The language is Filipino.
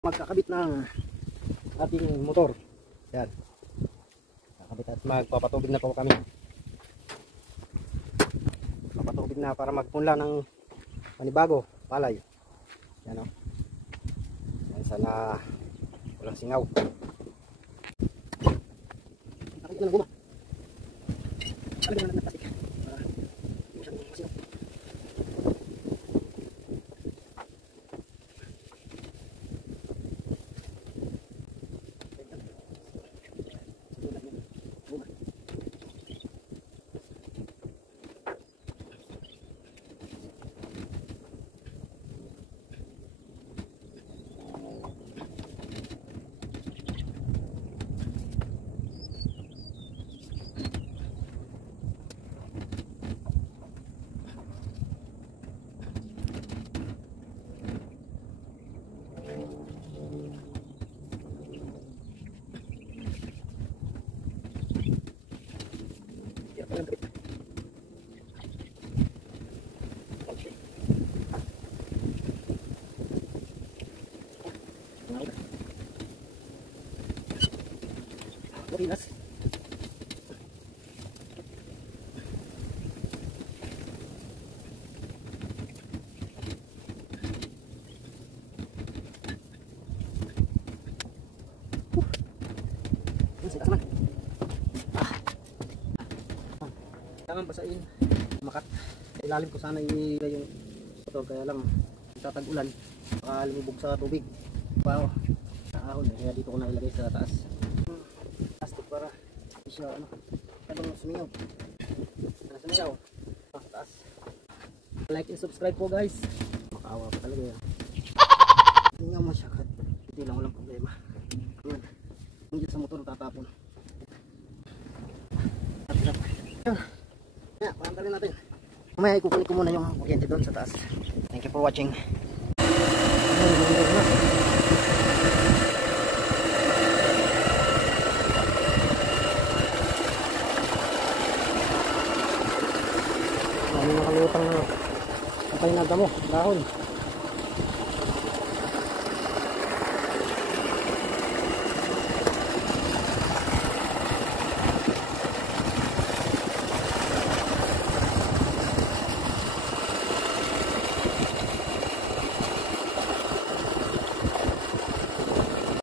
Magkakabit ng ating motor. Yan. Kakabit at magpapatubig na po kami. Papatubig na para magpunla ng panibago, palay. Yan o. Yan, sana walang singaw. Kakabit na ng guma. Kakabit na ng plastic. Para hindi siya masingaw. Pinas. Kailangan basain, makat. Ilalim ko sana ilagay yung motor, kaya lang tatag-ulan, baka lumubog sa tubig. Wow, sa ahon, kaya dito ko na ilagay sa taas. Plastic para hindi siya kanong sumingaw. Sumingaw sa taas. Like and subscribe po guys. Makaawa pa talaga yan. Sumingaw mo siya, hindi lang walang problema. Yan, hindi sa motor tatapon. Yan, pahantarin natin. Mamaya ikukunin ko muna yung kuryente doon sa taas. Thank you for watching. Nakalutang na patay na damo, dahon.